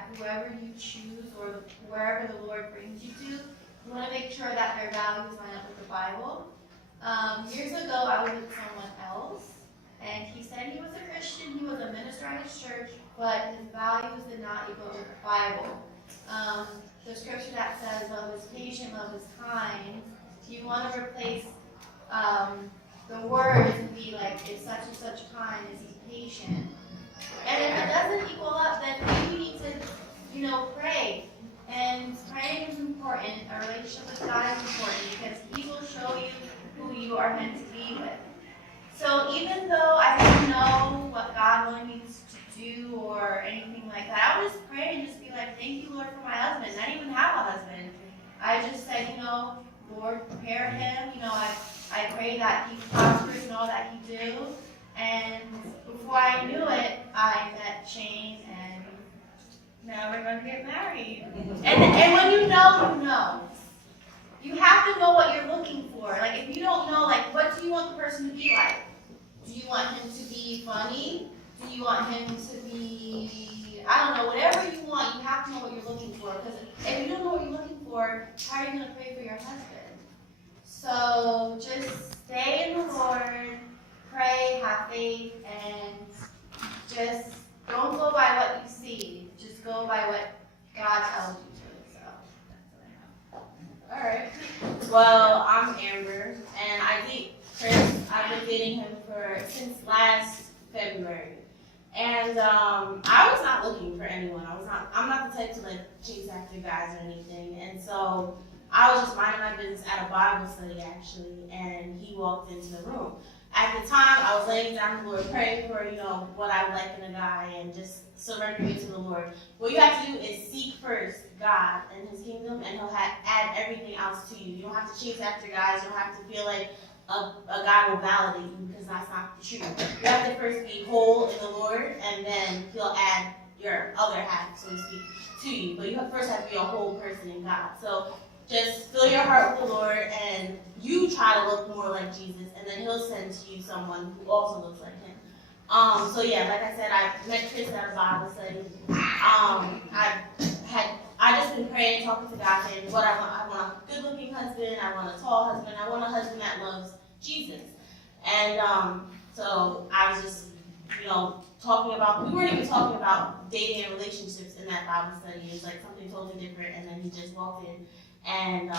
that whoever you choose or wherever the Lord brings you to, you want to make sure that their values line up with the Bible. Years ago, I was with someone else, and he said he was a Christian, he was a minister at his church, but his values did not equal with the Bible. The scripture that says love is patient, love is kind, you want to replace the words and be like, is such and such kind, is he patient? And if it doesn't equal up, then maybe you need to, pray. And praying is important. A relationship with God is important because He will show you who you are meant to be with. So even though I didn't know what God wanted me to do or anything like that, I would just pray and just be like, thank you, Lord, for my husband. I didn't even have a husband. I just said, Lord, prepare him. I pray that he prospers in all that he do. And before I knew it, I met Shane, and now we're going to get married. And when you know, you know. You have to know what you're looking for. Like, if you don't know, like, what do you want the person to be like? Do you want him to be funny? Do you want him to be, I don't know, whatever you want, you have to know what you're looking for. Because if you don't know what you're looking for, how are you going to pray for your husband? So just stay in the Lord, pray, have faith, and just don't go by what you see. Just go by what God tells you to. So that's what I have. All right. Well, I'm Amber, and I date Chris. I've been dating him since last February. And I was not looking for anyone. I'm not the type to chase after guys or anything. And so I was just minding my business at a Bible study actually, and he walked into the room. At the time, I was laying down the Lord, praying for, what I would like in a guy and just surrendering it to the Lord. What you have to do is seek first God and His kingdom, and He'll add everything else to you. You don't have to chase after guys. You don't have to feel like a guy will validate you, because that's not the truth. You have to first be whole in the Lord, and then He'll add your other half, so to speak, to you. But you first have to be a whole person in God. So just fill your heart with the Lord, and you try to look more like Jesus, and then He'll send to you someone who also looks like Him. So yeah, like I said, I met Chris at a Bible study. I just been praying, talking to God, saying what I want. I want a good-looking husband. I want a tall husband. I want a husband that loves Jesus. And so I was just, talking about. We weren't even talking about dating and relationships in that Bible study. It was like something totally different. And then he just walked in. And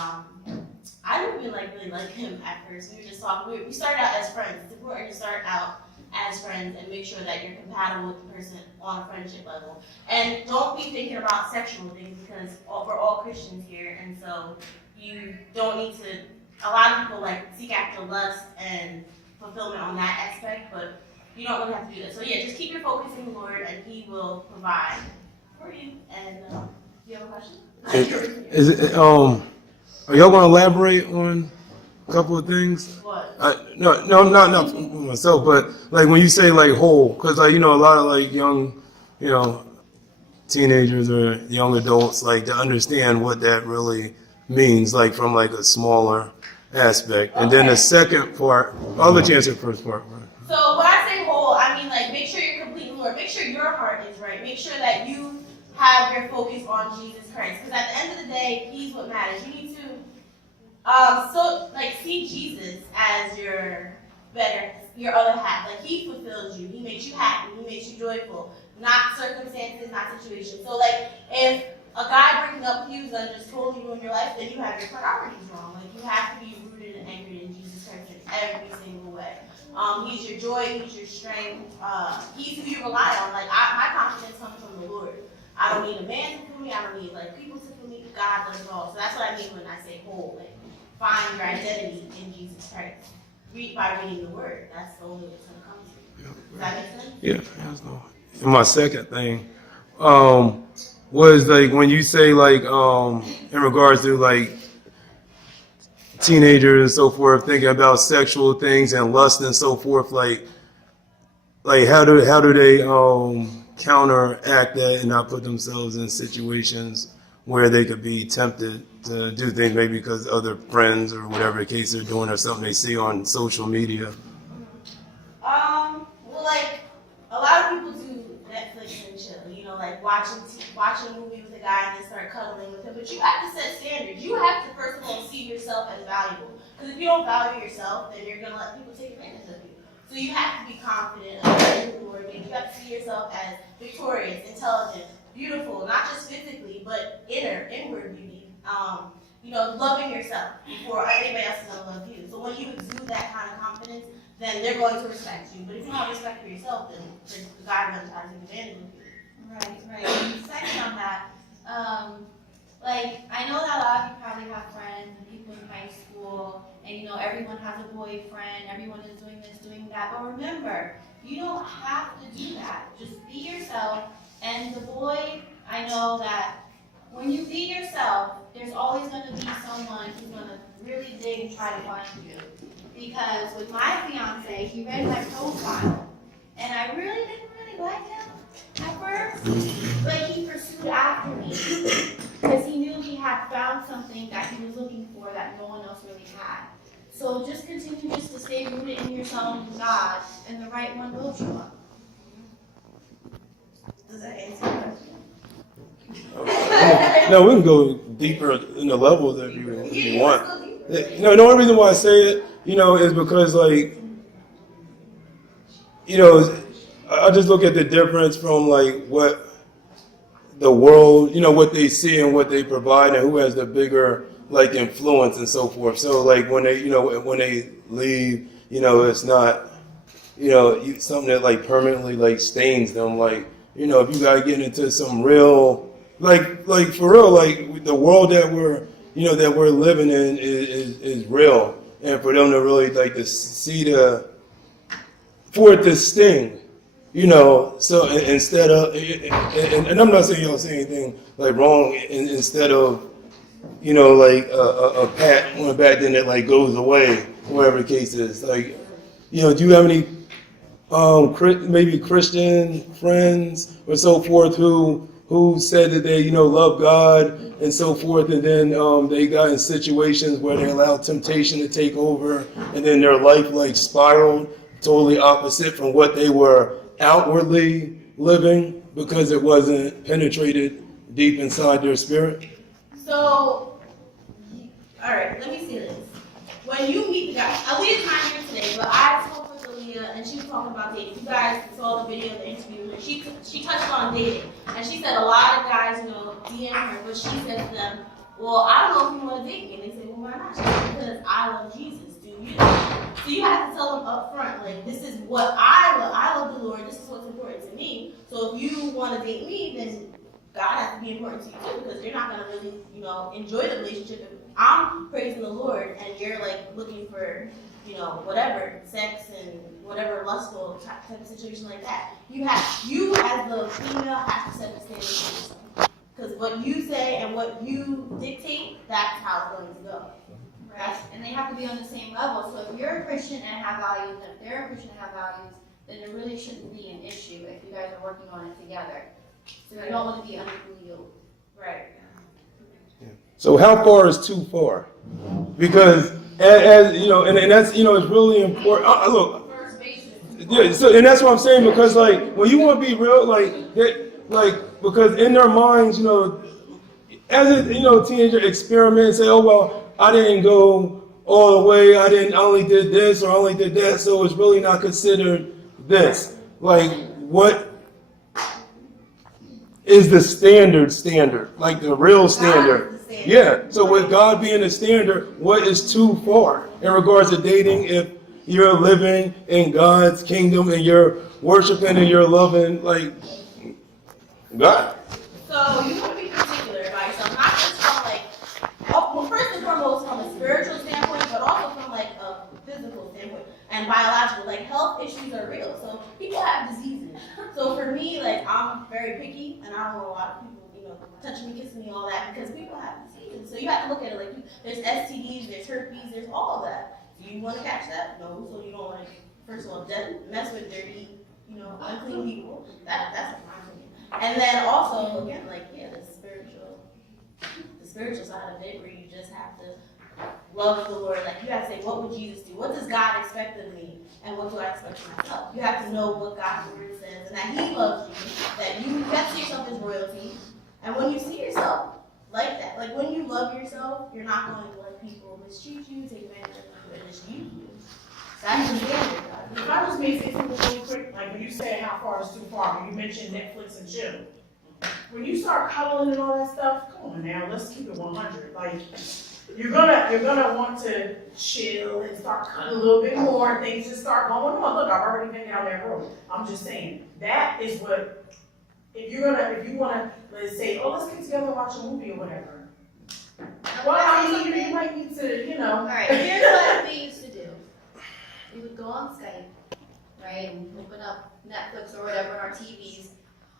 I didn't even really like him at first. We were just talking. We started out as friends. It's important to start out as friends and make sure that you're compatible with the person on a friendship level. And don't be thinking about sexual things, because we're all Christians here, and so you don't need to. A lot of people seek after lust and fulfillment on that aspect, but you don't really have to do that. So yeah, just keep your focus in the Lord, and He will provide for you. And do you have a question? Are y'all going to elaborate on a couple of things? What? No, not for myself, but when you say whole, because a lot of young, teenagers or young adults to understand what that really means, from a smaller aspect. And then the second part, I'll let you answer the first part. Right? So when I say whole, I mean make sure you're complete in the Lord. Make sure your heart is right. Make sure that you have your focus on Jesus Christ, because at the end of the day, He's what matters. You need to see Jesus as your other half. He fulfills you. He makes you happy. He makes you joyful. Not circumstances, not situations. So if a guy breaking up with you is gonna just totally ruin your life, then you have your priorities wrong. You have to be rooted and anchored in Jesus Christ in every single way. He's your joy. He's your strength. He's who you rely on. My confidence comes from the Lord. I don't need a man to fill me. I don't need people to fill me. God does it all. So that's what I mean when I say whole. Find your identity in Jesus Christ. By reading the Word. That's the only way it's going to come to you. Does that make sense? Yeah, that's no. And my second thing was when you say in regards to teenagers and so forth, thinking about sexual things and lust and so forth, how do they counteract that and not put themselves in situations where they could be tempted to do things maybe because other friends or whatever the case they're doing or something they see on social media? Well, a lot of people do Netflix and chill, watch watching a movie with a guy and then start cuddling with him. But you have to set standards. You have to first of all see yourself as valuable. Because if you don't value yourself, then you're gonna let people take advantage of you. So you have to be confident of who the Lord made. You have to see yourself as victorious, intelligent, beautiful, not just physically, but inward beauty. Loving yourself before anybody else is gonna love you. So when you exude that kind of confidence, then they're going to respect you. But if you don't have respect for yourself, then the guy is going to try to take advantage of you. Right. And second on that, I know that a lot of you probably have friends and people in high school, and everyone has a boyfriend, everyone is doing this, doing that. But remember, you don't have to do that. Just be yourself. And the boy, I know that when you be yourself, there's always going to be someone who's going to really dig and try to find you. Because with my fiance, he read my profile, and I really didn't like him at first, but he pursued after me because he knew he had found something that he was looking for that no one else really had. So just continue just to stay rooted in yourself and God, and the right one will show up. Does that answer your question? No, we can go deeper in the levels if you want. No, the only reason why I say it, is because I just look at the difference from what the world, what they see and what they provide, and who has the bigger influence and so forth. So when they leave, it's not something that permanently stains them. If you gotta get into some real for real, the world that we're living in is real, and for them to really to see for it to sting. So instead of, and I'm not saying y'all say anything wrong, instead of, a pat on the back, then it goes away, whatever the case is. Do you have any maybe Christian friends or so forth who said that they love God and so forth, and then they got in situations where they allowed temptation to take over, and then their life spiraled totally opposite from what they were outwardly living because it wasn't penetrated deep inside their spirit? So, all right, let me say this. When you meet the guy, Aaliyah's not here today, but I spoke with Aaliyah and she was talking about dating. You guys saw the video of the interview, and she touched on dating. And she said a lot of guys, DM her, but she said to them, well, I don't know if you want to date me. And they say, well, why not? She said, because I love Jesus. Do you? So you have to tell them up front, this is what I love. I love the Lord. This is what's important to me. So if you want to date me, then God has to be important to you too, because you're not going to really, enjoy the relationship if I'm praising the Lord and you're looking for, whatever, sex and whatever lustful type of situation like that. You as the female have to set the standard for yourself. Because what you say and what you dictate, that's how it's going to go. Right? And they have to be on the same level. So if you're a Christian and have values, and if they're a Christian and have values, then there really shouldn't be an issue if you guys are working on it together. So you don't want to be unequally yoked. Right. So how far is too far? Because as and that's it's really important. Look, yeah. So and that's what I'm saying, because when you want to be real, because in their minds, as a teenager experiment, say, oh well, I didn't go all the way. I only did this or I only did that, so it's really not considered this. What is the standard, the real standard? Yeah. So with God being the standard, what is too far in regards to dating if you're living in God's kingdom and you're worshiping and you're loving God? So you want to be particular about yourself, not just from first and foremost from a spiritual standpoint, but also from a physical standpoint and biological. Health issues are real. So people have diseases. So for me, I'm very picky, and I don't want a lot of people, touching me, kissing me, all that, because people have diseases. So you have to look at it there's STDs, there's herpes, there's all of that. Do you want to catch that? No. So you don't want to, first of all, mess with dirty, unclean people. That's a crime for me. And then also, again, the spiritual side of it, where you just have to love of the Lord. Like, you have to say, what would Jesus do? What does God expect of me? And what do I expect of myself? You have to know what God's word says and that He loves you. That you have to see yourself as royalty. And when you see yourself like that, like when you love yourself, you're not going to let people mistreat you, take advantage of you, and misuse you. That's the standard, God. If I just may say something really quick, like when you said how far is too far, when you mentioned Netflix and chill. When you start cuddling and all that stuff, come on now, let's keep it 100. Like, you're gonna want to chill and start cuddling a little bit more, and things just start going on. Look, I've already been down that road. I'm just saying, that is what, if you wanna, let's say, oh, let's get together and watch a movie or whatever. Well, I mean, you might need to, you know. All right, here's what we used to do. We would go on Skype, right, and open up Netflix or whatever on our TVs,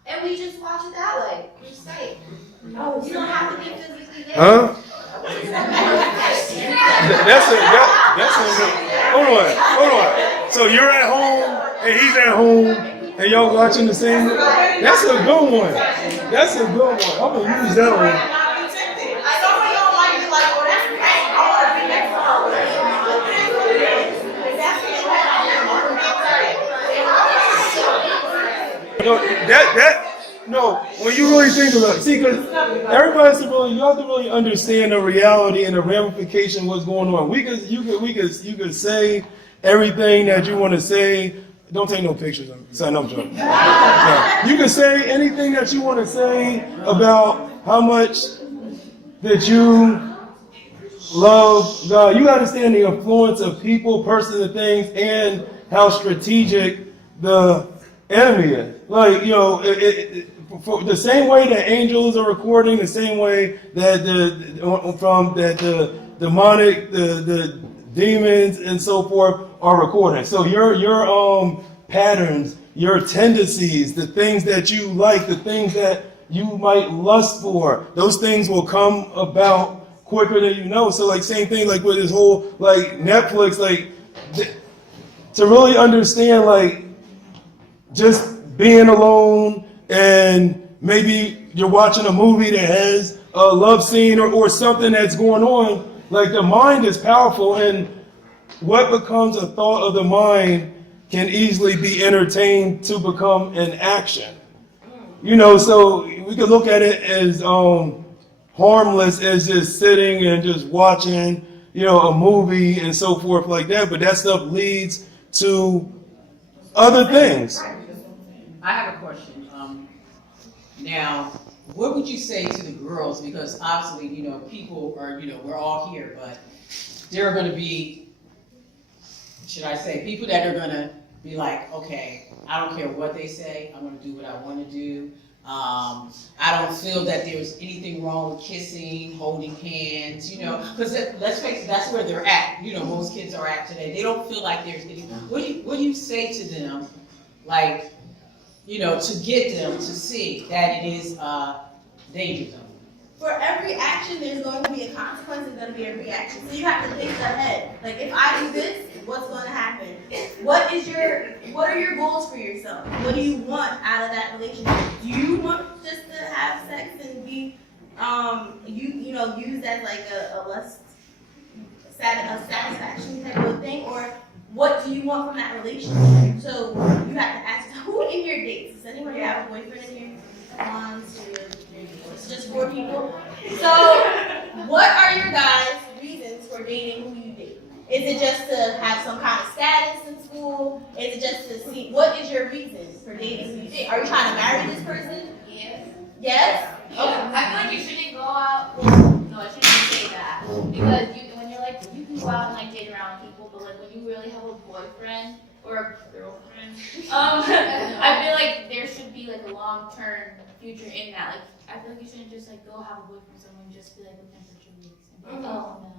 and we just watch it that way through Skype. Oh, You don't have to be physically there. Huh? Hold on. So you're at home and he's at home and y'all watching the same. That's a good one. That's a good one. I'm gonna use that one. Some of y'all might be like, well, that's great. I want to be next to her. No, when you really think about it, see, because you have to really understand the reality and the ramification of what's going on. You could say everything that you want to say. Don't take no pictures of me. Son, I'm joking. No. You can say anything that you want to say about how much that you love God. You understand the influence of people, persons, and things, and how strategic the enemy is. Like, for the same way that angels are recording, the same way that the demonic, the demons and so forth are recording. So your patterns, your tendencies, the things that you like, the things that you might lust for, those things will come about quicker than you know. So like same thing like with this whole like Netflix, like to really understand like just being alone and maybe you're watching a movie that has a love scene or something that's going on, like the mind is powerful and what becomes a thought of the mind can easily be entertained to become an action. So we could look at it as harmless as just sitting and just watching, a movie and so forth like that, but that stuff leads to other things. I have a question. Now, what would you say to the girls? Because obviously, people are, we're all here, but there are going to be, should I say, people that are going to be like, okay, I don't care what they say. I'm going to do what I want to do. I don't feel that there's anything wrong with kissing, holding hands, because let's face it, that's where they're at. Most kids are at today. They don't feel like there's anything. What do you say to them, like, to get them to see that it is danger zone? For every action, there's going to be a consequence. There's going to be a reaction. So you have to think ahead. Like, if I do this, what's going to happen? What are your goals for yourself? What do you want out of that relationship? Do you want just to have sex and be, used as like a less satisfaction type of thing, or what do you want from that relationship? So you have to ask, who in your dates? Does anybody have a boyfriend in here? 1, 2, 3, 4. It's just 4 people. So what are your guys' reasons for dating who you date? Is it just to have some kind of status in school? Is it just to see, what is your reason for dating who you date? Are you trying to marry this person? Yes. Yes? Yeah. I feel like you shouldn't go out. No, I shouldn't say that. Because when you're like, you can go out and like date around people, but like when you really have a boyfriend or a girlfriend, I feel like there should be like a long-term future in that. Like, I feel like you shouldn't just like go have a boyfriend with someone and just be like with them for 2 weeks. And oh no.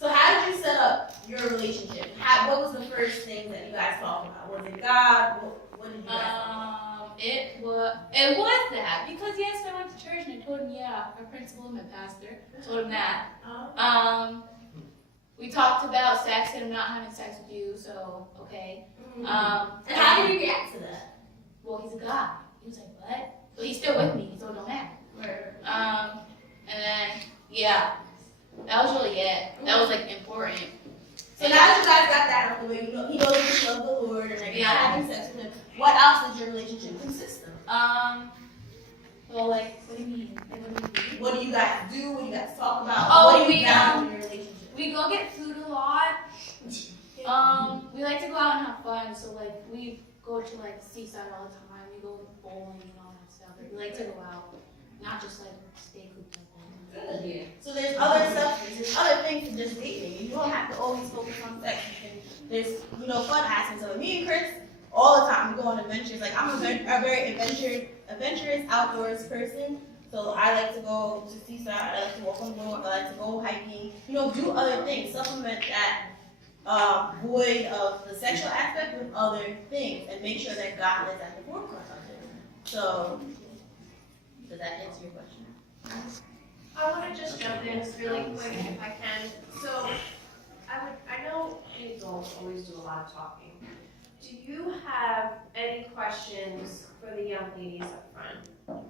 So how did you set up your relationship? What was the first thing that you guys talked about? Was it God? What did you guys talk about? It was that, because yes, I went to church and I told him, yeah, our principal and my pastor told him that. We talked about sex and I'm not having sex with you, so okay. And how did he react to that? Well, he's a guy. He was like, what? But he's still with me, so it don't matter. And then, yeah. That was really it. That was like important. So now that you guys got that out the way, you know, he knows you love the Lord and like having sex with him. What else does your relationship consist of? Well, like, what do you mean? Like, what do you mean? What do you guys do? What do you guys talk about? Oh, what do you we, value in your relationship? We go get food a lot. We like to go out and have fun. So like, we go to like seaside all the time. We go bowling and all that stuff. Like, we like to go out, not just like stay cooped up. Good. Yeah. So there's other stuff, there's other things than just dating. You don't have to always focus on sex. There's, you know, fun aspects of it. Me and Chris, all the time, we go on adventures. Like, I'm a very adventurous, outdoors person. So I like to go to seaside, I like to walk on the board, I like to go hiking, you know, do other things, supplement that void of the sexual aspect with other things, and make sure that God is at the forefront of it. So, does that answer your question? I want to just jump in really quick if I can. So, I know adults always do a lot of talking. Do you have any questions for the young ladies up front?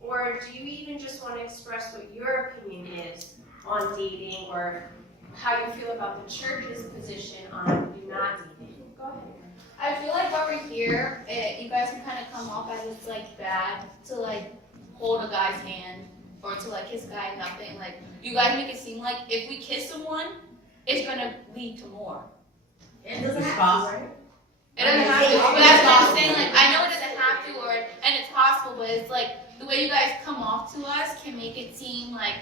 Or do you even just want to express what your opinion is on dating, or how you feel about the church's position on you not dating? Go ahead. I feel like while we're here, you guys can kind of come off as it's like bad to like hold a guy's hand or to like kiss a guy, nothing. Like, you guys make it seem like if we kiss someone, it's gonna lead to more. It doesn't have to, right? It doesn't have to, but that's what I'm saying. Like, I know it doesn't have to, and it's possible, but it's like the way you guys come off to us can make it seem like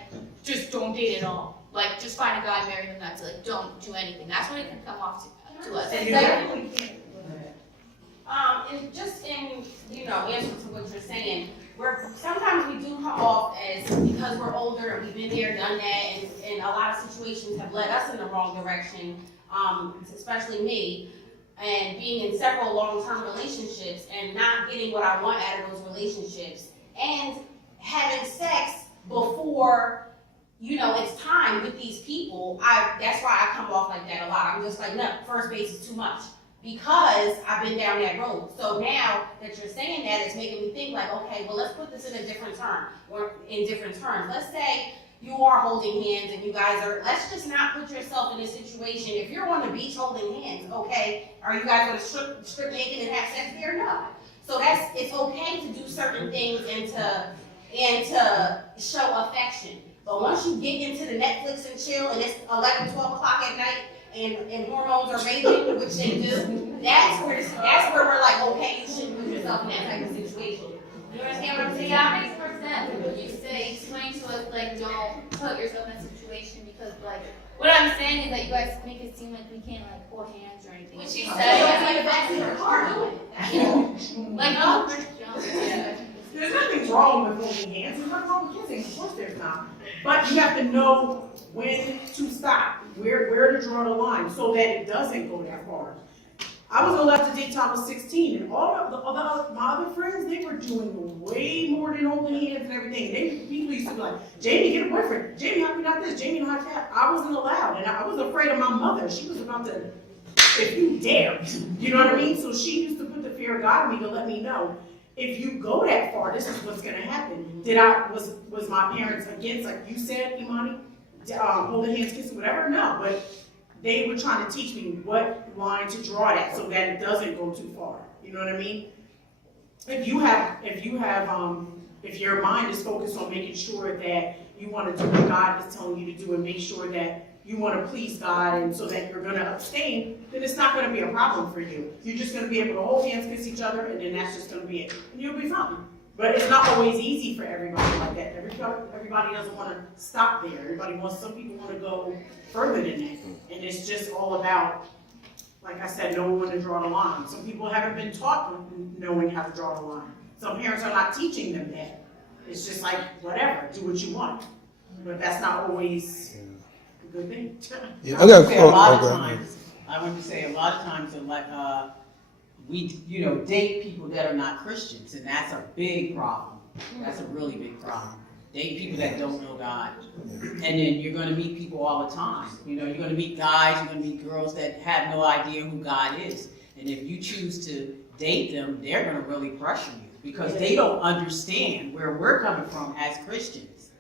just don't date at all. Like, just find a guy, marry him, that's like don't do anything. That's what it can come off to us. It's like, and just in, you know, answer to what you're saying, sometimes we do come off as, because we're older and we've been there, done that, and a lot of situations have led us in the wrong direction, especially me, and being in several long-term relationships and not getting what I want out of those relationships, and having sex before, you know, it's time with these people. That's why I come off like that a lot. I'm just like, no, first base is too much, because I've been down that road. So now that you're saying that, it's making me think like, okay, well, let's put this in a different term, or in different terms. Let's say you are holding hands and you guys are, let's just not put yourself in a situation. If you're on the beach holding hands, okay, are you guys gonna strip naked and have sex there? No. So it's okay to do certain things and to show affection. But once you get into the Netflix and chill and it's 11, 12 o'clock at night and hormones are raging, which they do, that's where we're like, okay, you shouldn't put yourself in that type of situation. You understand what I'm saying? Yeah, that makes more sense when you say, explain to us, like, don't put yourself in a situation, because, like, what I'm saying is that you guys make it seem like we can't, like, hold hands or anything. When she said, said, like, that's in her car doing it. like, oh, Chris Jones. There's nothing wrong with holding hands. There's nothing wrong with kissing. Of course there's not. But you have to know when to stop, where to draw the line, so that it doesn't go that far. I was allowed to date till I was 16, and all of my other friends, they were doing way more than holding hands and everything. People used to be like, Jamie, get a boyfriend. Jamie, how you not this? Jamie, not that. I wasn't allowed, and I was afraid of my mother. She was about to, if you dare, you know what I mean? So she used to put the fear of God in me to let me know, if you go that far, this is what's going to happen. Was my parents against, like you said, Imani, holding hands, kissing, whatever? No, but they were trying to teach me what line to draw at so that it doesn't go too far. You know what I mean? If your mind is focused on making sure that you want to do what God is telling you to do and make sure that you want to please God and so that you're going to abstain, then it's not going to be a problem for you. You're just going to be able to hold hands, kiss each other, and then that's just going to be it. And you'll be fine. But it's not always easy for everybody like that. Everybody doesn't want to stop there. Some people want to go further than that. And it's just all about, like I said, knowing when to draw the line. Some people haven't been taught knowing how to draw the line. Some parents are not teaching them that. It's just like, whatever, do what you want. But that's not always a good thing. Yeah, I want to say a lot of times, we, date people that are not Christians, and that's a big problem. That's a really big problem. Date people that don't know God. And then you're going to meet people all the time. You're going to meet guys, you're going to meet girls that have no idea who God is. And if you choose to date them, they're going to really pressure you because they don't understand where we're coming from as Christians.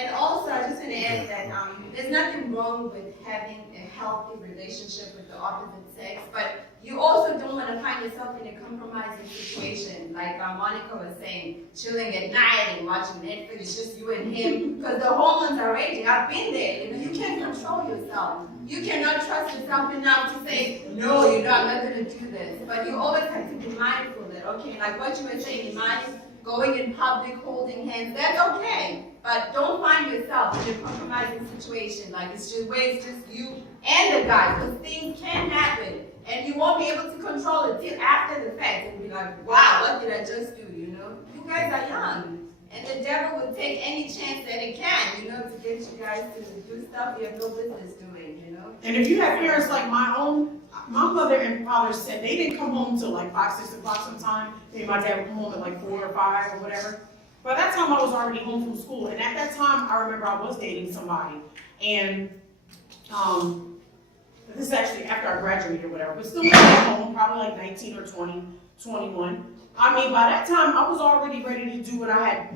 And also, I just want to add that there's nothing wrong with having a healthy relationship with the opposite sex, but you also don't want to find yourself in a compromising situation, like Monica was saying, chilling at night and watching Netflix, just you and him, because the hormones are raging. I've been there. You can't control yourself. You cannot trust yourself enough to say, no, I'm not going to do this. But you always have to be mindful that, okay, like what you were saying, Imani, going in public, holding hands, that's okay. But don't find yourself in a compromising situation, like it's just where it's just you and the guy, because things can happen, and you won't be able to control it till after the fact, and be like, wow, what did I just do, You guys are young, and the devil will take any chance that it can, to get you guys to do stuff you have no business doing, And if you have parents like my own, my mother and father said they didn't come home till like 5, 6 o'clock sometime. Maybe my dad would come home at like 4 or 5 or whatever. By that time I was already home from school, and at that time I remember I was dating somebody, and this is actually after I graduated or whatever, but still at home, probably like 19 or 20, 21. I mean, by that time I was already ready to do what I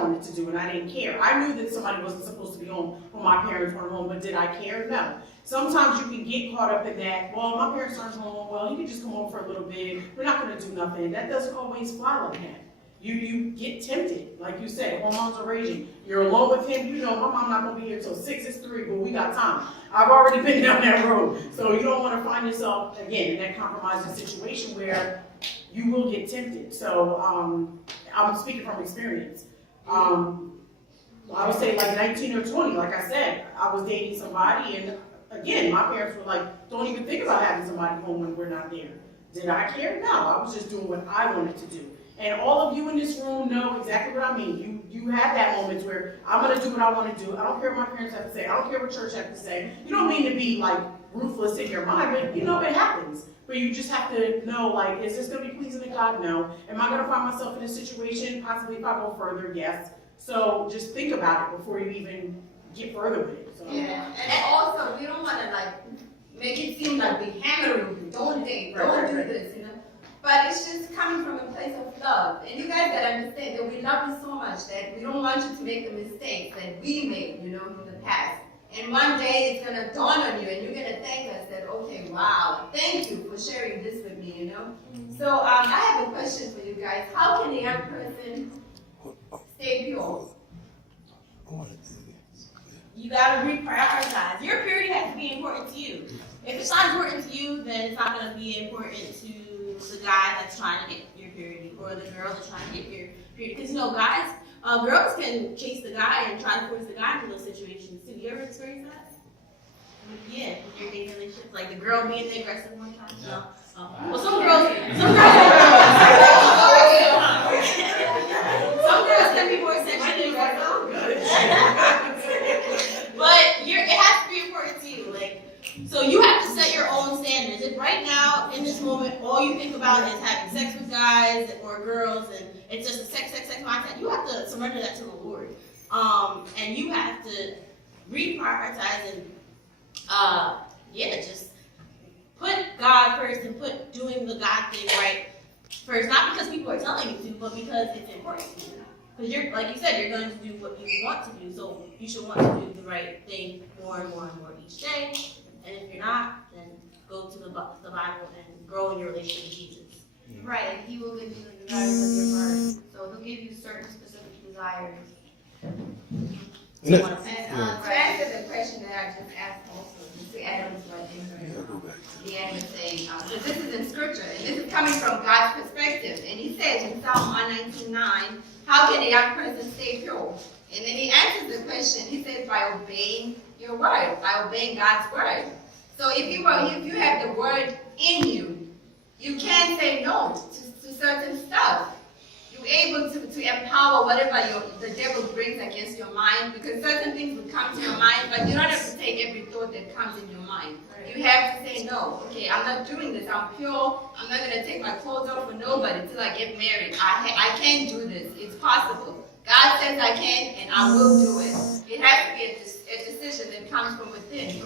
wanted to do, and I didn't care. I knew that somebody wasn't supposed to be home when my parents weren't home, but did I care? No. Sometimes you can get caught up in that, well, my parents aren't home, well, you can just come home for a little bit, we're not gonna do nothing. That doesn't always fly like that. You get tempted, like you said, hormones are raging. You're alone with him, my mom not gonna be here till 6, it's 3, but we got time. I've already been down that road. So you don't wanna find yourself, again, in that compromising situation where you will get tempted. So I'm speaking from experience. I would say like 19 or 20, like I said, I was dating somebody, and again, my parents were like, don't even think about having somebody home when we're not there. Did I care? No, I was just doing what I wanted to do. And all of you in this room know exactly what I mean. You have that moment where I'm going to do what I want to do. I don't care what my parents have to say. I don't care what church have to say. You don't mean to be like ruthless in your mind, but it happens. But you just have to know, like, is this going to be pleasing to God? No. Am I going to find myself in a situation? Possibly if I go further, yes. So just think about it before you even get further with it. So. Yeah, and also we don't want to make it seem like we hammering you. Don't date, don't do this, But it's just coming from a place of love. And you guys gotta understand that we love you so much that we don't want you to make the mistakes that we made, in the past. And one day it's gonna dawn on you, and you're gonna thank us that, okay, wow, thank you for sharing this with me, So I have a question for you guys. How can a young person stay pure? You gotta reprioritize. Your purity has to be important to you. If it's not important to you, then it's not gonna be important to the guy that's trying to get your purity, or the girl that's trying to get your purity. Because girls can chase the guy and try to force the guy into those situations too. You ever experienced that? Yeah, in your dating relationships, like the girl being the aggressive one time. No. Well, some girls can be more sexually aggressive. But it has to be important to you. So you have to set your own standards. If right now, in this moment, all you think about is having sex with guys or girls, and it's just a sex mindset, you have to surrender that to the Lord. And you have to reprioritize and, just put God first and put doing the God thing right first. Not because people are telling you to, but because it's important to you. Because like you said, you're going to do what you want to do, so you should want to do the right thing more and more and more each day. And if you're not, then go to the Bible and grow in your relationship with Jesus. Right, and He will give you the desires of your heart. So He'll give you certain specific desires. And to answer the question that I just asked also, to add on to what Leanne was saying, so this is in scripture, and this is coming from God's perspective. And He says in Psalm 119:9, how can a young person stay pure? And then He answers the question, He says, by obeying your word, by obeying God's word. So if you have the word in you, you can't say no to certain stuff. You're able to empower whatever the devil brings against your mind, because certain things will come to your mind, but you don't have to take every thought that comes in your mind. You have to say no. Okay, I'm not doing this. I'm pure. I'm not going to take my clothes off for nobody until I get married. I can't do this. It's possible. God says I can, and I will do it. It has to be a decision that comes from within you.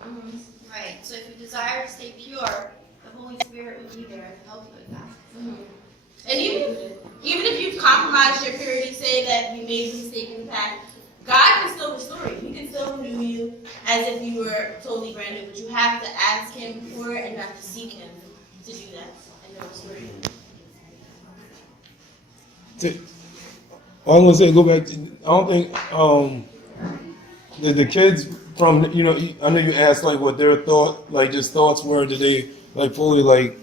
Mm-hmm. Right. So if you desire to stay pure, the Holy Spirit will be there to help you with that. Mm-hmm. And even if you've compromised your purity, say that you made a mistake in the past, God can still restore you. He can still renew you as if you were totally brand new, but you have to ask him for it and you have to seek him to do that and to restore you. All I'm gonna say, go back to, I don't think, the kids from, I know you asked like what their just thoughts were, did they like fully like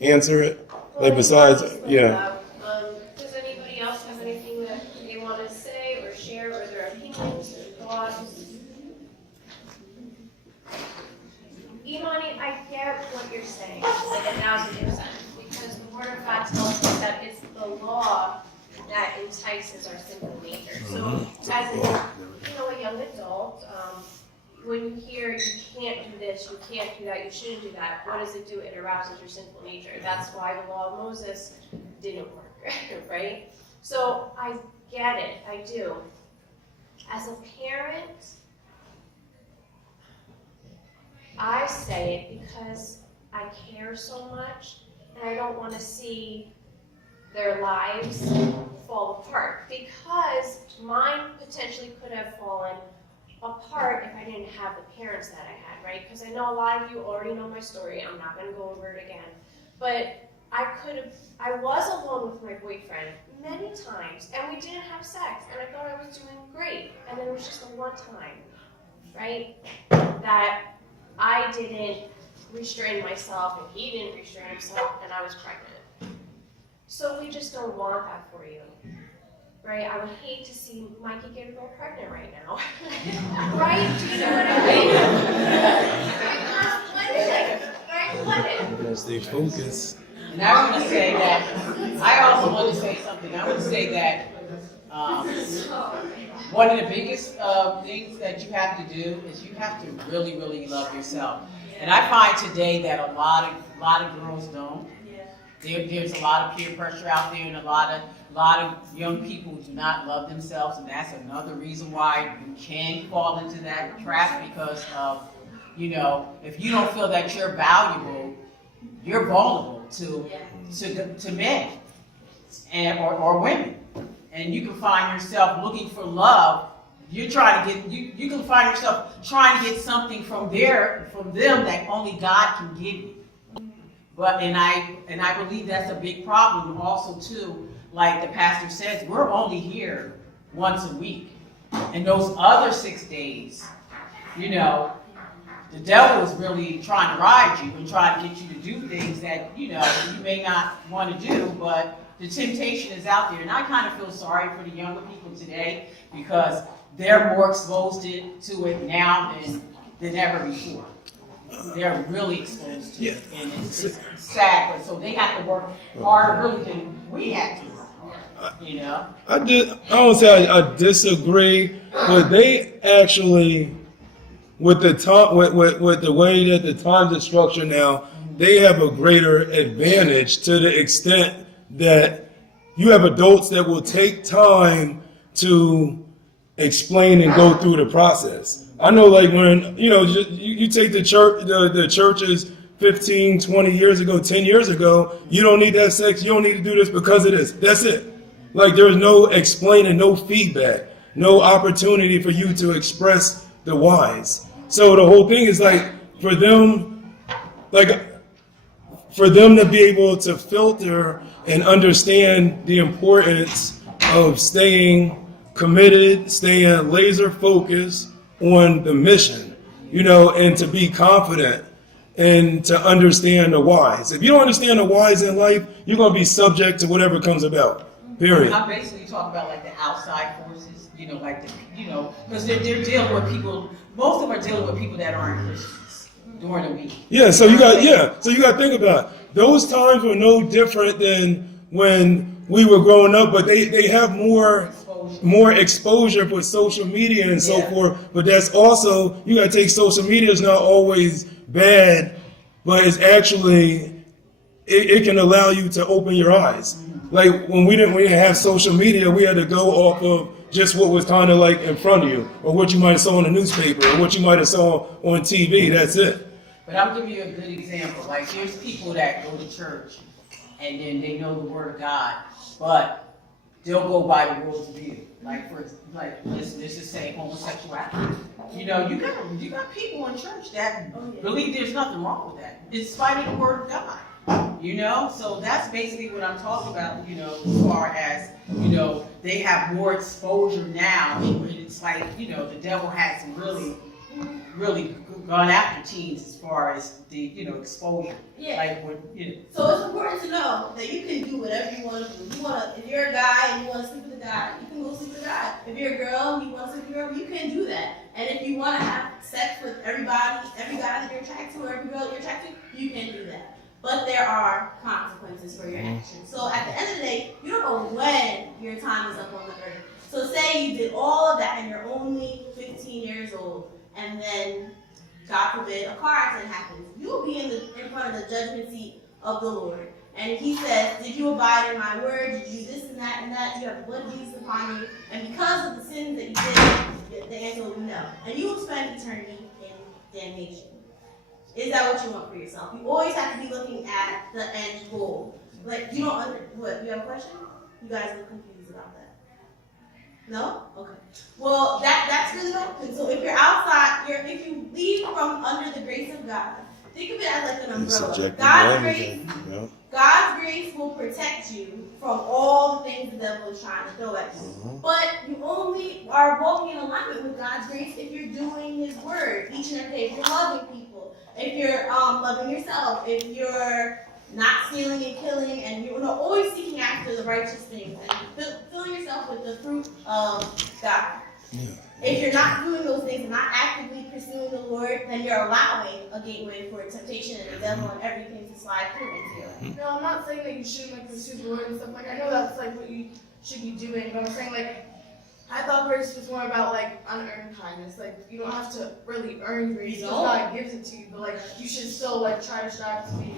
answer it? Like besides, yeah. Does anybody else have anything that they want to say or share, or their opinions or thoughts? Imani, I get what you're saying, like 1,000%, because the Word of God tells us that it's the law that entices our sinful nature. So, as a young adult, when you hear you can't do this, you can't do that, you shouldn't do that, what does it do? It arouses your sinful nature. That's why the law of Moses didn't work, right? So I get it, I do. As a parent, I say it because I care so much and I don't want to see their lives fall apart, because mine potentially could have fallen apart if I didn't have the parents that I had, right? Because I know a lot of you already know my story. I'm not going to go over it again. But I was alone with my boyfriend many times, and we didn't have sex, and I thought I was doing great. And then it was just the one time, right, that I didn't restrain myself, and he didn't restrain himself, and I was pregnant. So we just don't want that for you. Right? I would hate to see Mikey get a girl pregnant right now. Right? Do you know what I mean? Right? You gotta stay focused. And I want to say that, I also want to say something. I want to say that one of the biggest things that you have to do is you have to really, really love yourself. And I find today that a lot of girls don't. There's a lot of peer pressure out there, and a lot of young people do not love themselves, and that's another reason why you can fall into that trap, because of, if you don't feel that you're valuable, you're vulnerable to men and or women, and you can find yourself looking for love. You're trying to get you can find yourself trying to get something from them that only God can give you. But and I believe that's a big problem also too. Like the pastor says, we're only here once a week, and those other 6 days, the devil is really trying to ride you and trying to get you to do things that you may not want to do. But the temptation is out there, and I kind of feel sorry for the younger people today, because they're more exposed to it now than ever before. They're really exposed to it, and it's sad. But so they have to work harder really than we had to. I don't say I disagree, but they actually, with the time, with the way that the times are structured now, they have a greater advantage, to the extent that you have adults that will take time to explain and go through the process. I know, like when you take the churches 15, 20 years ago, 10 years ago, you don't need that sex, you don't need to do this because of this. That's it. Like there's no explaining, no feedback, no opportunity for you to express the whys. So the whole thing is like for them to be able to filter and understand the importance of staying committed, staying laser focused on the mission, and to be confident and to understand the whys. If you don't understand the whys in life, you're going to be subject to whatever comes about. Period. I'm basically talking about like the outside forces, because they're dealing with people. Most of them are dealing with people that aren't Christians during the week. Yeah, so you got to think about it. Those times were no different than when we were growing up, but they have more exposure for social media and so forth. But that's also, you got to take social media is not always bad, but it's actually it can allow you to open your eyes. Like when we didn't have social media, we had to go off of just what was kind of like in front of you, or what you might have saw in the newspaper, or what you might have saw on TV. That's it. But I'll give you a good example. Like there's people that go to church and then they know the Word of God, but they'll go by the world's view. Like let's just say homosexuality. You know, you got people in church that believe there's nothing wrong with that, in spite of the word of God. You know, so that's basically what I'm talking about. You know, as far as they have more exposure now. It's like the devil has really gone after teens as far as the exposure. Yeah. Like what So it's important to know that you can do whatever you want to do. If you're a guy and you want to sleep with a guy, you can go sleep with a guy. If you're a girl and you want to sleep with a girl, you can do that. And if you want to have sex with everybody, every guy that you're attracted to, or every girl that you're attracted to, you can do that. But there are consequences for your actions. So at the end of the day, you don't know when your time is up on the earth. So say you did all of that and you're only 15 years old, and then, God forbid, a car accident happens. You will be in front of the judgment seat of the Lord. And he says, did you abide in my word? Did you do this and that and that? Do you have the blood of Jesus upon you? And because of the sins that you did, the answer will be no. And you will spend eternity in damnation. Is that what you want for yourself? You always have to be looking at the end goal. Like, you don't what, you have a question? You guys look confused about that. No? Okay. Well, that's really open. So if you're outside, if you leave from under the grace of God, think of it as like an umbrella. God's grace will protect you from all the things the devil is trying to throw at you. But you only are walking in alignment with God's grace if you're doing his word each and every day. If you're loving people, if you're loving yourself, if you're not stealing and killing, and you're always seeking after the righteous things, and filling yourself with the fruit of God. Yeah. If you're not doing those things and not actively pursuing the Lord, then you're allowing a gateway for temptation and the devil and everything to slide through into your life. No, I'm not saying that you shouldn't pursue the Lord and stuff. I know that's what you should be doing, but I'm saying I thought grace was more about unearned kindness. You don't have to really earn grace because God gives it to you, but you should still try to strive to be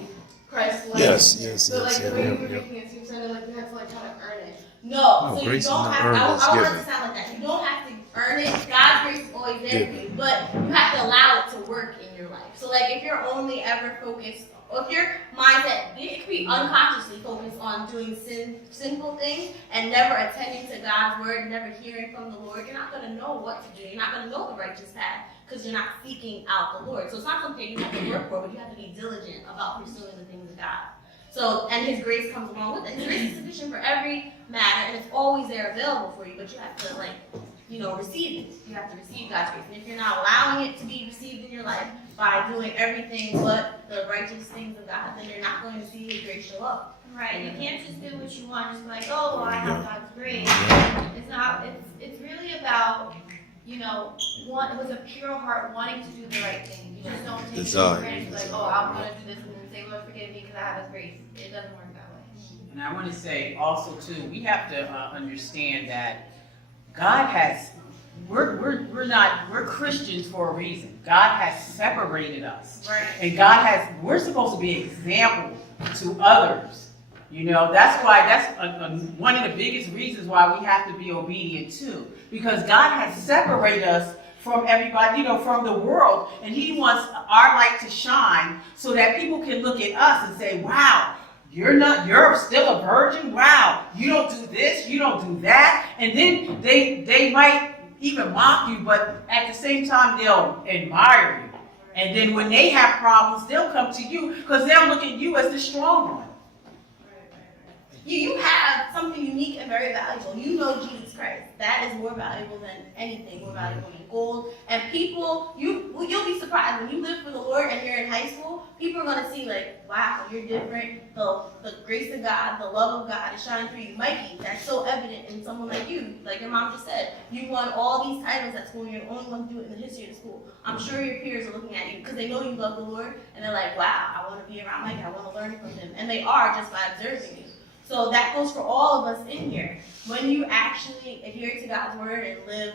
Christ-like. Yes. So the way you were making it seem sounded like you had to kind of earn it. No, so you grace don't is not have. earned, I it's don't want it given. to sound like that. You don't have to earn it. God's grace is always there for you, but you have to allow it to work in your life. So if you're only ever focused, or if your mindset, it could be unconsciously focused on doing sinful things and never attending to God's word, never hearing from the Lord, you're not going to know what to do. You're not going to know the righteous path because you're not seeking out the Lord. So it's not something you have to work for, but you have to be diligent about pursuing the things of God. So, and his grace comes along with it. His grace is sufficient for every matter, and it's always there available for you, but you have to, receive it. You have to receive God's grace. And if you're not allowing it to be received in your life by doing everything but the righteous things of God, then you're not going to see his grace show up. Right, you can't just do what you want, just I have God's grace. It's not, it's really about, with a pure heart wanting to do the right thing. You just don't take it for granted, I'm going to do this and then say, Lord, forgive me because I have his grace. It doesn't work that way. And I want to say also too, we have to understand that God has, we're Christians for a reason. God has separated us. Right. And we're supposed to be example to others. That's one of the biggest reasons why we have to be obedient too. Because God has separated us from everybody, from the world, and he wants our light to shine so that people can look at us and say, wow, you're still a virgin? Wow, you don't do this, you don't do that. And then they might even mock you, but at the same time, they'll admire you. And then when they have problems, they'll come to you because they'll look at you as the strong one. You have something unique and very valuable. You know Jesus Christ. That is more valuable than anything, more valuable than gold. And people, you'll be surprised when you live for the Lord and you're in high school. People are going to see wow, you're different. The grace of God, the love of God is shining through you. Mikey, that's so evident in someone like you. Like your mom just said, you won all these titles at school. You're the only one to do it in the history of the school. I'm sure your peers are looking at you because they know you love the Lord, and they're like, wow, I want to be around Mikey. I want to learn from him. And they are just by observing you. So that goes for all of us in here. When you actually adhere to God's word and live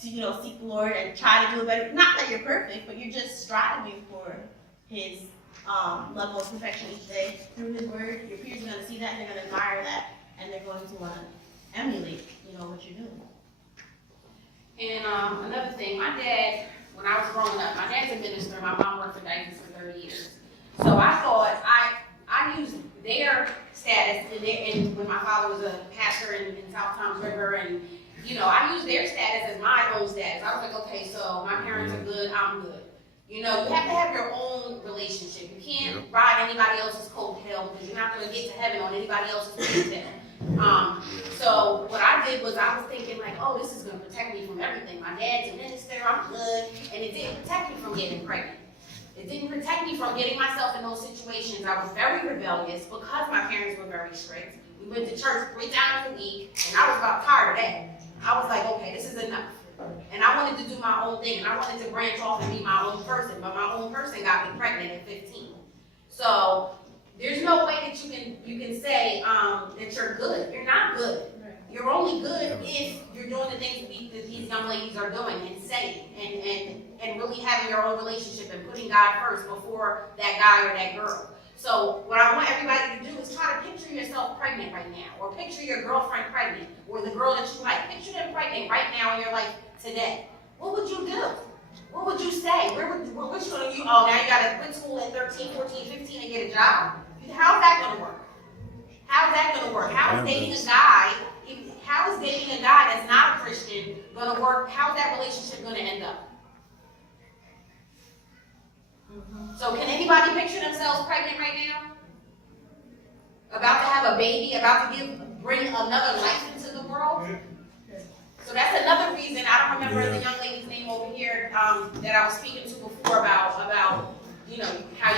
to, seek the Lord and try to do it better, not that you're perfect, but you're just striving for his level of perfection each day through his word, your peers are going to see that, they're going to admire that, and they're going to want to emulate, what you're doing. And another thing, my dad, when I was growing up, my dad's a minister, my mom worked for diapers for 30 years. So I thought, I I use their status, and when my father was a pastor in South Toms River, and I use their status as my own status. I was like, okay, so my parents are good, I'm good. You have to have your own relationship. You can't ride anybody else's coattail because you're not going to get to heaven on anybody else's coattail. So what I did was I was thinking like, oh, this is going to protect me from everything. My dad's a minister, I'm good, and it didn't protect me from getting pregnant. It didn't protect me from getting myself in those situations. I was very rebellious because my parents were very strict. We went to church 3 times a week, and I was about tired of that. I was like, okay, this is enough. And I wanted to do my own thing, and I wanted to branch off and be my own person, but my own person got me pregnant at 15. So there's no way that you can say that you're good. You're not good. You're only good if you're doing the things that these young ladies are doing and saying, and really having your own relationship and putting God first before that guy or that girl. So what I want everybody to do is try to picture yourself pregnant right now, or picture your girlfriend pregnant, or the girl that you like. Picture them pregnant right now in your life today. What would you do? What would you say? Which one of you, oh, now you got to quit school at 13, 14, 15 and get a job? How's that going to work? How's that going to work? How is dating a guy that's not a Christian going to work? How's that relationship going to end up? So can anybody picture themselves pregnant right now? About to have a baby, about to bring another life into the world? So that's another reason, I don't remember the young lady's name over here that I was speaking to before about how you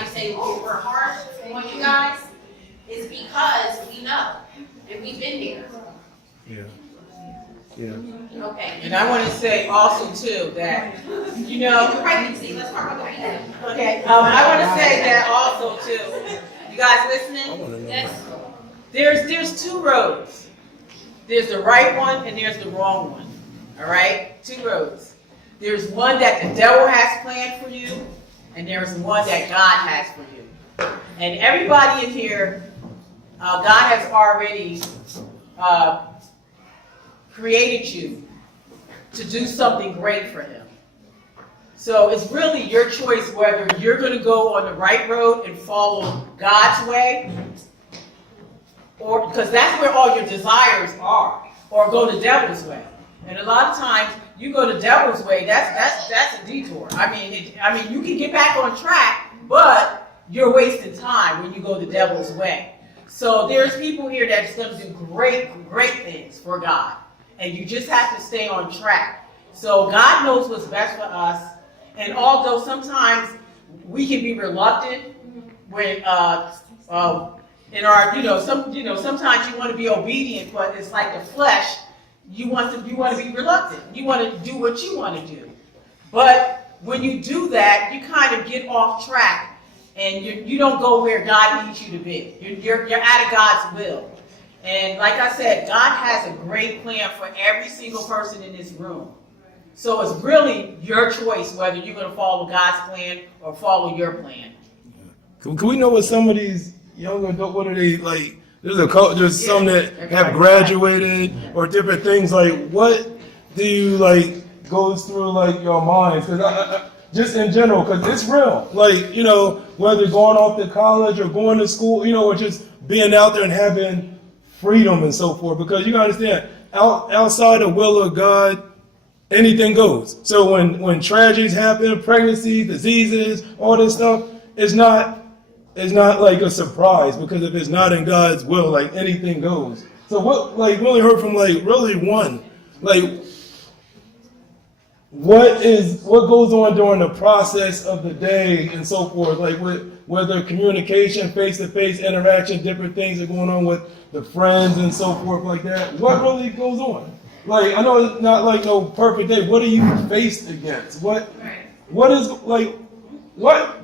say we're hard on you guys. It's because we know, and we've been there. Yeah. Okay. And I want to say also too that, Pregnancy, let's talk about that. okay, I want to say that also too. You guys listening? Yes. There's 2 roads. There's the right one and there's the wrong one. All right? 2 roads. There's one that the devil has planned for you, and there's one that God has for you. And everybody in here, God has already created you to do something great for Him. So it's really your choice whether you're going to go on the right road and follow God's way, or because that's where all your desires are, or go the devil's way. And a lot of times you go the devil's way, that's a detour. I mean you can get back on track, but you're wasting time when you go the devil's way. So there's people here that's going to do great things for God, and you just have to stay on track. So God knows what's best for us, and although sometimes we can be reluctant when in our sometimes you want to be obedient, but it's like the flesh. You want to be reluctant. You want to do what you want to do. But when you do that, you kind of get off track, and you don't go where God needs you to be. You're out of God's will. And like I said, God has a great plan for every single person in this room. So it's really your choice whether you're going to follow God's plan or follow your plan. Can we know what some of these young adults, what are they like? There's some that have graduated or different things. Like, what do you goes through your minds? Because I just in general, because it's real. Whether going off to college or going to school, or just being out there and having freedom and so forth. Because you gotta understand, outside the will of God, anything goes. So when tragedies happen, pregnancies, diseases, all this stuff, it's not like a surprise, because if it's not in God's will, anything goes. So what really heard from really one, what goes on during the process of the day and so forth, whether communication, face-to-face interaction, different things are going on with the friends and so forth like that. What really goes on? I know it's not no perfect day. What are you faced against? What is what? What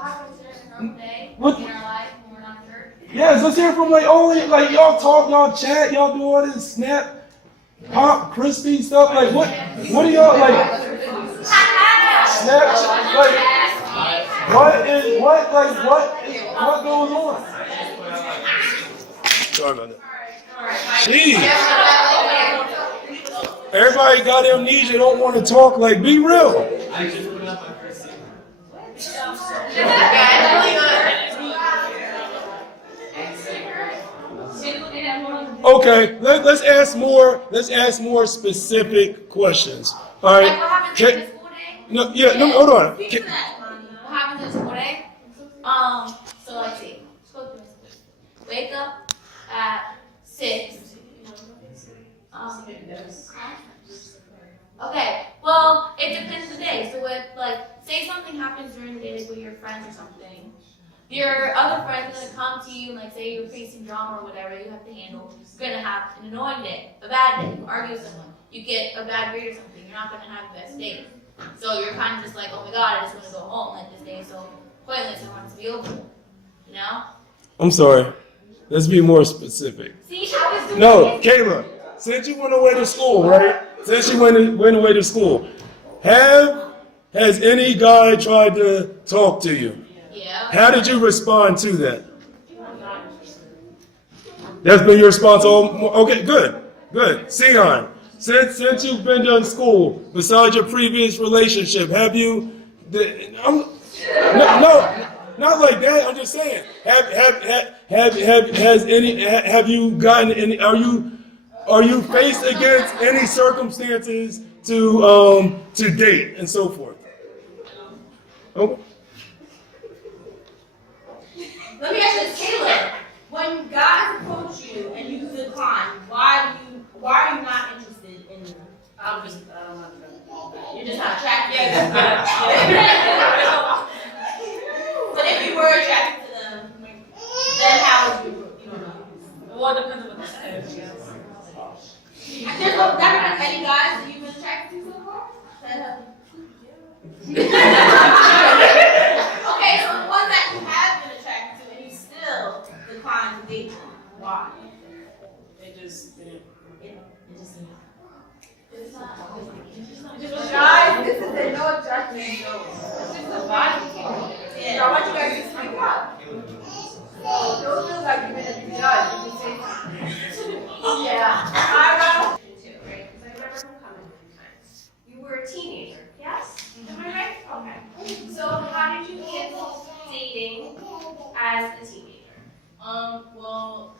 happens during the day in our life when we're not in church? Yes, let's hear from y'all talk, y'all chat, y'all do all this snap, pop, crispy stuff. What do y'all Snapchat? What goes on? Sorry about that. Jeez. Everybody got amnesia, don't want to talk. Be real. Okay, let's ask more specific questions. All Like right. what happened Can- during the school day? no, yeah, no, hold on. Speak to that, Lonnie. What happened during the school day? So let's see. Let's go through this. Wake up at 6. Okay, well, it depends the day. So if, like, say something happens during the day, like with your friends or something, your other friends are gonna come to you, and, like, say you're facing drama or whatever you have to handle, you're gonna have an annoying day, a bad day, you argue with someone, you get a bad grade or something, you're not gonna have the best day. So you're kind of just like, oh my god, I just want to go home, like, this day is so pointless, I want it to be over, you know? I'm sorry. Let's be more specific. See, I was doing No, this. Kayla, since you went away to school, right? Since you went away to school, has any guy tried to talk to you? Yeah. How did you respond to that? That's been your response all. Okay, good. Sion, since you've been done school, besides your previous relationship, have you? No, not like that. I'm just saying. Have you gotten any? Are you faced against any circumstances to date and so forth? Okay. Let me ask you this, Taylor. When guys approach you and you decline, why are you not interested in them? I'm just, I don't know. You're just not attracted. Yeah. But if you were attracted to them, then how would you don't know? Well, it depends on what the say. There's never been any guys that you've been attracted to so far? Okay, so the ones that you have been attracted to and you still decline to date them, why? It just didn't. Guys, this is a no judgment zone. This is a body. So I want you guys to speak up. Don't feel like you're gonna be judged if you say something. Yeah. I too, right? Because I remember from coming times. You were a teenager, yes? Am I right? Okay. So how did you handle dating as a teenager? Well,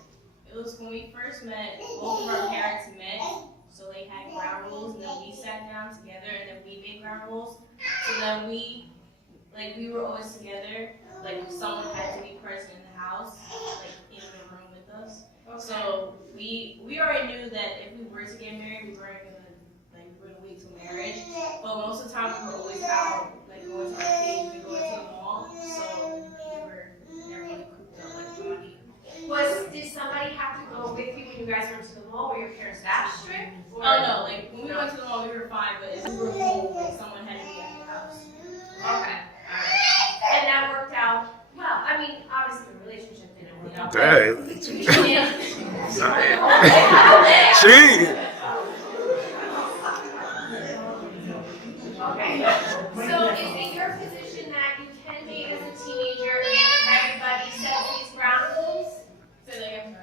it was when we first met, both of our parents met, so they had ground rules, and then we sat down together, and then we made ground rules. So then we were always together, like someone had to be present in the house, like in the room with us. So we already knew that if we were to get married, we weren't gonna wait till marriage. But most of the time we were always out, like going to arcades, we go to the mall. So we were never really cooped up like money. Did somebody have to go with you when you guys went to the mall? Were your parents that strict? Or? Oh no, like when we went to the mall we were fine, but if we were home, like someone had to be at the house. Okay. Alright. And that worked out well. I mean, obviously the relationship didn't work out. She. Okay. So is it your position that you can date as a teenager if everybody sets these ground rules? Say that again,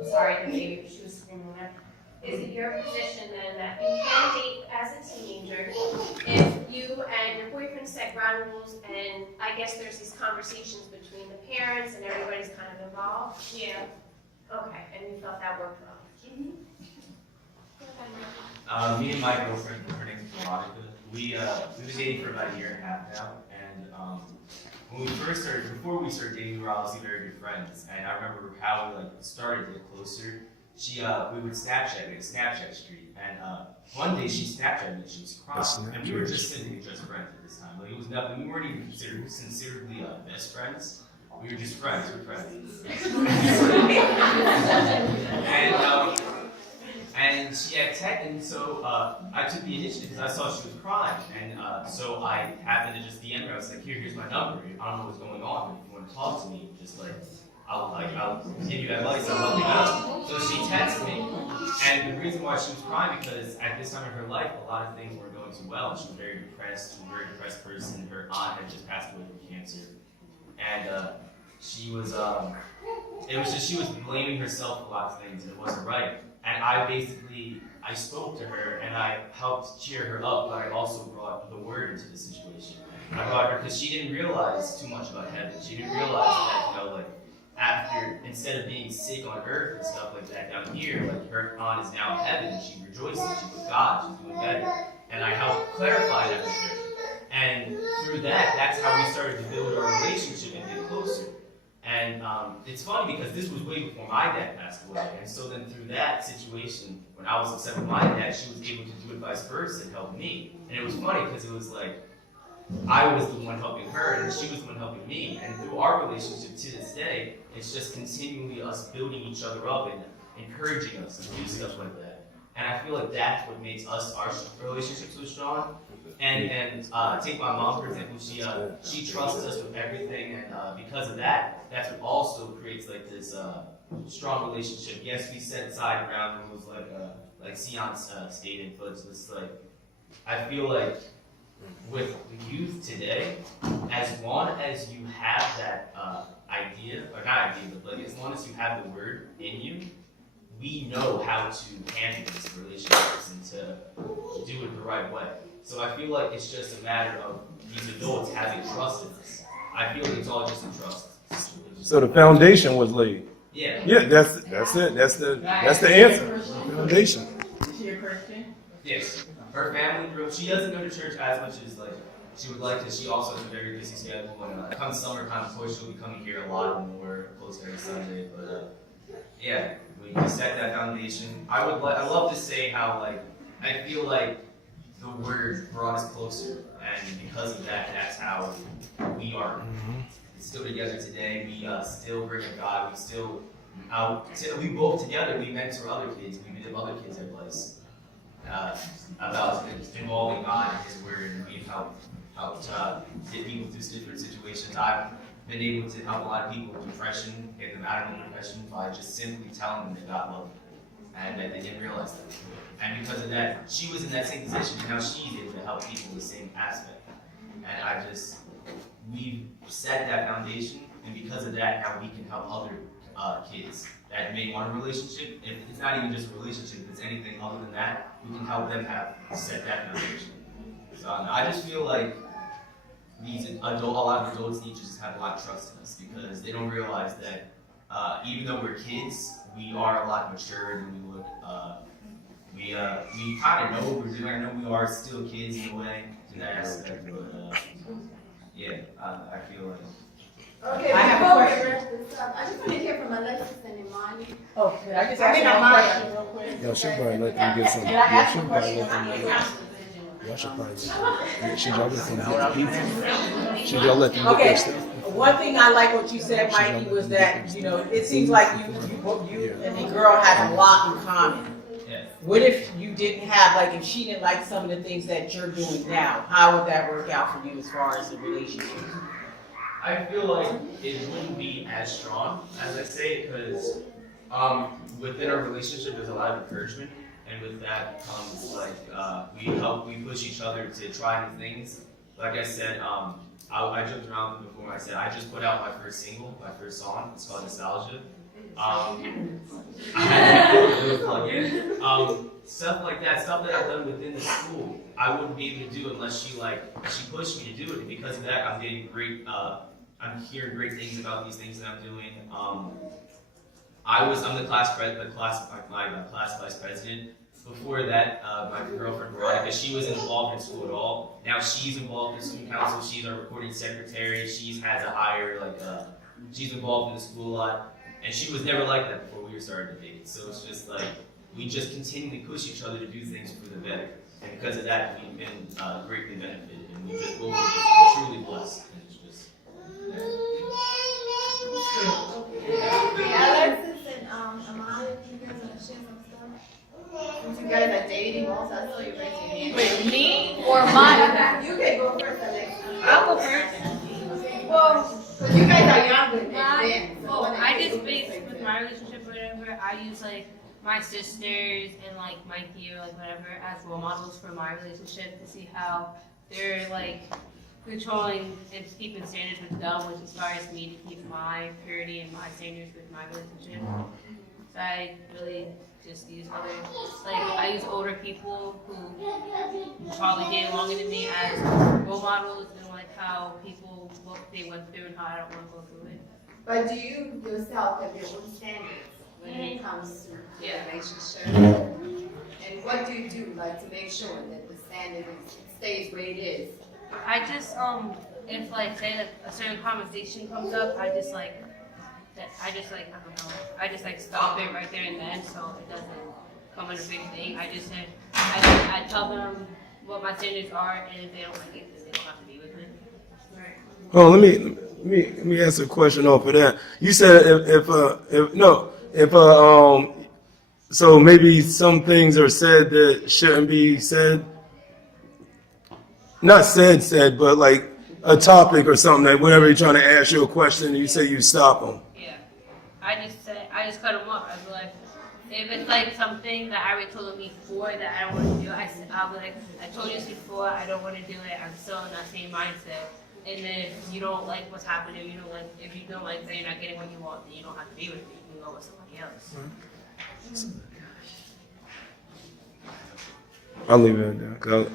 I'm sorry, the baby, she was screaming there. Is it your position then that you can date as a teenager if you and your boyfriend set ground rules and I guess there's these conversations between the parents and everybody's kind of involved? Yeah. Okay, and you felt that worked well? Me and my girlfriend, her name's Veronica, we've been dating for about a year and a half now, and when we first started, before we started dating, we were obviously very good friends, and I remember how we started to get closer. We would Snapchat, we had a Snapchat streak, and one day she Snapchatted me, she was crying, and we were just simply just friends at this time. Like it was nothing, we weren't even consideredly best friends. We were just friends, and she had tech, and so I took the initiative because I saw she was crying, and so I happened to just DM her. I was like, here's my number. I don't know what's going on, but if you want to talk to me, just I'll give you advice. I'll help you out. So she texted me, and the reason why she was crying because at this time in her life, a lot of things weren't going too well. She was very depressed. She was a very depressed person. Her aunt had just passed away from cancer, and she was. It was just she was blaming herself for a lot of things, and it wasn't right. And I spoke to her and I helped cheer her up, but I also brought the word into the situation. I brought her because she didn't realize too much about heaven. She didn't realize that, after, instead of being sick on earth and stuff like that down here, like her aunt is now in heaven and she rejoices, she's with God, she's doing better. And I helped clarify that with her. And through that, that's how we started to build our relationship and get closer. And it's funny because this was way before my dad passed away. And so then through that situation, when I was upset with my dad, she was able to do it vice versa and help me. And it was funny because it was like, I was the one helping her and she was the one helping me. And through our relationship to this day, it's just continually us building each other up and encouraging us to do stuff like that. And I feel like that's what makes our relationship so strong. And take my mom for example. She trusts us with everything, and because of that, that's what also creates like this strong relationship. Yes, we set aside ground rules like Sion stated, but it's like I feel like with the youth today, as long as you have that idea, or not idea, but like as long as you have the word in you, we know how to handle these relationships and to do it the right way. So I feel like it's just a matter of these adults having trust in us. I feel like it's all just a trust situation. So the foundation was laid. Yeah. Yeah, that's it. That's the answer. Foundation. Is she a Christian? Yes. Her family grew up. She doesn't go to church as much as like she would like to. She also has a very busy schedule. And come summertime, of course, she'll be coming here a lot more, close every Sunday. But yeah, we set that foundation. I love to say how like I feel like the word brought us closer, and because of that, that's how we are still together today. We still bring up God. We still we both together. We mentor other kids. We give other kids advice about involving God in His Word, and we've helped get people through different situations. I've been able to help a lot of people with depression, get them out of depression by just simply telling them that God loved them and that they didn't realize that. And because of that, she was in that same position, and now she's able to help people in the same aspect. And we've set that foundation, and because of that, now we can help other kids that may want a relationship. If it's not even just a relationship, if it's anything other than that, we can help them set that foundation. So I just feel like a lot of adults need to just have a lot of trust in us, because they don't realize that even though we're kids, we are a lot mature than we look. We kind of know what we're doing. I know we are still kids in a way, in that aspect, but yeah, I feel like. Okay, I have a before we question. wrap this up, I just want to hear from Alexis and Imani. Oh, can I just I ask mean, you I'm one not- question real quick? Y'all should probably let them get some. Can I Y'all ask should a probably question? let them get. Y'all should probably. Should y'all let them get pizza? Should y'all let them get Okay, their stuff? one thing I like what you said, Mikey, was that, you know, it seems like you and the girl had a lot in common. Yeah. What if you didn't have, like, if she didn't like some of the things that you're doing now, how would that work out for you as far as the relationship? I feel like it wouldn't be as strong as I say, because within our relationship there's a lot of encouragement, and with that comes like we push each other to try new things. Like I said, I joked around with before. I said I just put out my first single, my first song. It's called Nostalgia. Stuff like that, stuff that I've done within the school, I wouldn't be able to do unless she pushed me to do it. And because of that, I'm getting great. I'm hearing great things about these things that I'm doing. I'm the class vice president. Before that, my girlfriend Veronica, she wasn't involved in school at all. Now she's involved in student council. She's our recording secretary. She has a higher she's involved in the school a lot, and she was never like that before we started dating. So it's just like we just continually push each other to do things for the better, and because of that, we've been greatly benefited, and we just both are just truly blessed. And it's just. Alexis and Imani, you guys want to share some stuff? Since you guys are dating also, I saw you raise your hand. Wait, me? Or mine. You can go first, Alexis. I'll go first. Well, because you guys are younger than them. So I just base with my relationship or whatever, I use like my sisters and like Mikey or like whatever as role models for my relationship to see how they're like controlling and keeping standards with them, which inspires me to keep my purity and my standards with my relationship. So I really just use I use older people who probably get longer than me as role models and like how what they went through and how I don't want to go through it. But do you yourself have your own standards when it comes to Yeah. relationship? And what do you do, like, to make sure that the standard stays where it is? I just if like say like a certain conversation comes up, I just like I don't know. I just like stop it right there and then so it doesn't come in a big thing. I just said I tell them what my standards are, and if they don't like it, then they don't have to be with me. Oh, let me ask a question off of that. You said so maybe some things are said that shouldn't be said. Not said, but like a topic or something that whenever you're trying to ask you a question, you say you stop them. Yeah. I just cut them off. I'd be like, if it's like something that I already told them before that I don't want to do, I'll be like, I told you this before, I don't want to do it, I'm still in that same mindset. And then if you don't like what's happening, if you don't like that you're not getting what you want, then you don't have to be with me, you can go with somebody else. I'll leave it at that.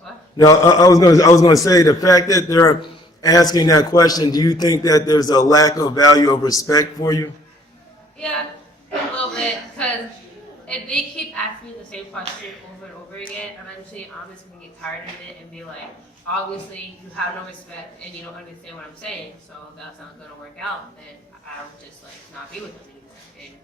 What? No, I was gonna say the fact that they're asking that question. Do you think that there's a lack of value of respect for you? Yeah, a little bit, because if they keep asking me the same question over and over again, eventually I'm just going to get tired of it and be like, obviously you have no respect and you don't understand what I'm saying, so that's not going to work out, then I'll just like not be with them anymore and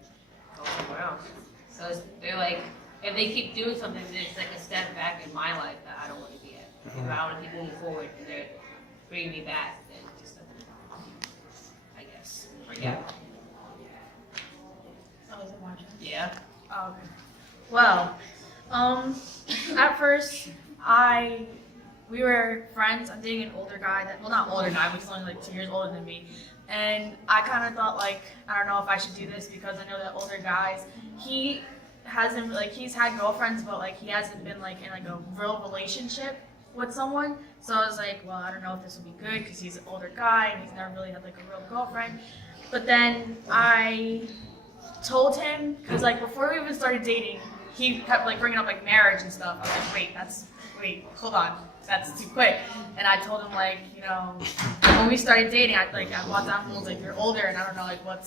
go somewhere else. So they're like, if they keep doing something, then it's like a step back in my life that I don't want to be at. If I want to keep moving forward and they're bringing me back, then just, I guess, forget. Yeah. Okay. Well, at first, we were friends. I'm dating an older guy not older guy, but he's only like 2 years older than me. And I kind of thought like, I don't know if I should do this because I know that older guys, he's had girlfriends, but like he hasn't been like in like a real relationship with someone. So I was like, well, I don't know if this will be good because he's an older guy and he's never really had like a real girlfriend. But then I told him, because like before we even started dating, he kept like bringing up like marriage and stuff. I was like, wait, hold on, that's too quick. And I told him like, when we started dating, I brought down rules like you're older and I don't know like what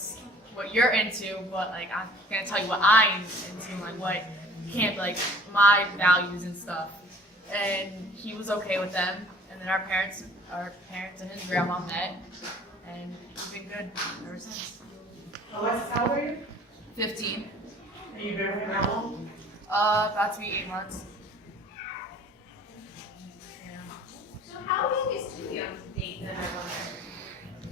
you're into, but like I'm gonna tell you what I'm into, like what can't like my values and stuff. And he was okay with them. And then our parents and his grandma met, and we've been good ever since. Alexis, how old are you? 15. And you've been with him how long? About to be 8 months. Yeah. So how young is too young to date then, I wonder?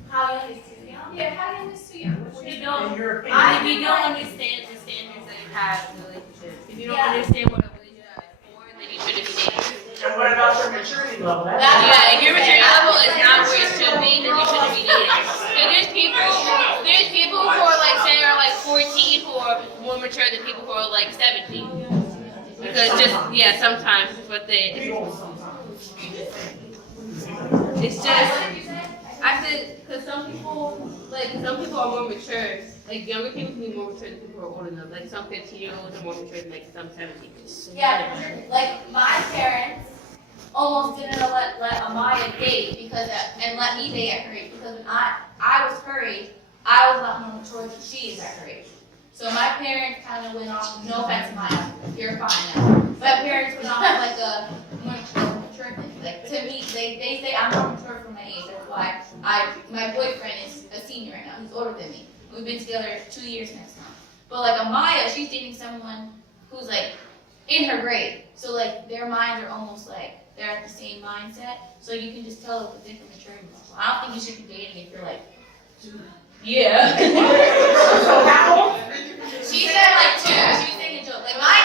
How young is too young? Yeah, how young is too young? What's If you your don't, In your opinion? if you don't understand the standards that you have in a relationship, if you don't understand what a relationship is for, then you shouldn't be dating. And what about your maturity level? Yeah, if your maturity level is not where it should be, then you shouldn't be dating. So there's people who are like say are like 14 who are more mature than people who are like 17. Because sometimes it's what they. It's just. I said because some people are more mature. Like younger people can be more mature than people who are old enough. Like some 15-year-olds are more mature than like some 17-year-olds. Yeah, like my parents almost didn't let Amaya date and let me date at her age because when I was her age, I was a lot more mature than she is at her age. So my parents kind of went off. No offense, Maya, you're fine now. My parents went off like a mature thing. Like to me, they say I'm more mature for my age. That's why my boyfriend is a senior right now. He's older than me. We've been together 2 years next month. But like Amaya, she's dating someone who's like in her grade. So like their minds are almost like they're at the same mindset. So you can just tell it's a different maturity level. I don't think you should be dating if you're like, yeah. So how old? She said like 2. She was saying a joke. Like my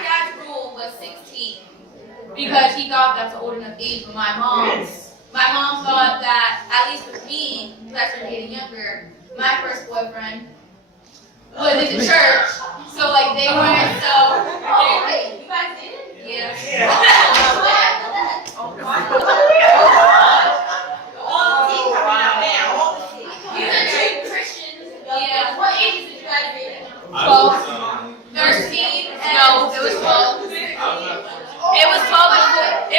dad's rule was 16 because he thought that's an old enough age. But my mom thought that at least with me, who I started dating younger, my first boyfriend was in the church. So like they weren't so. Oh wait, you guys did it? Yeah. These are true Christians. Yeah. What ages did you guys date? 12, 13, and no, it was 12. It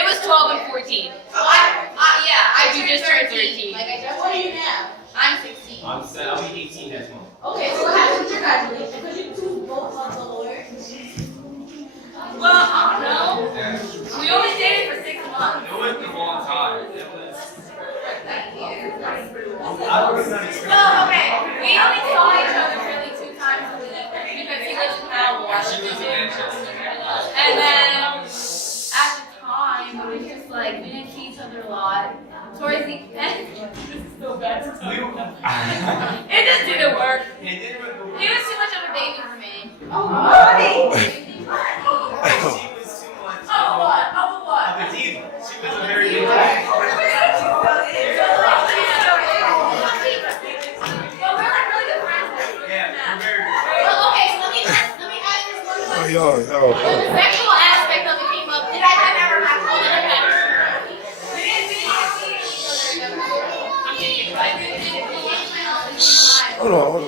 was 12 and 14. So I just turned 13. Like what are you now? I'm It just didn't work. It didn't work. He was too much of a baby for me. She was too much Of what? Of what? of a diva. She was a very big diva. But we're like really good friends. Yeah, we're very good. Well, okay, so let me ask this one Oh, question. y'all, When the sexual aspect of it came up, did I ever have to hold on, hold on.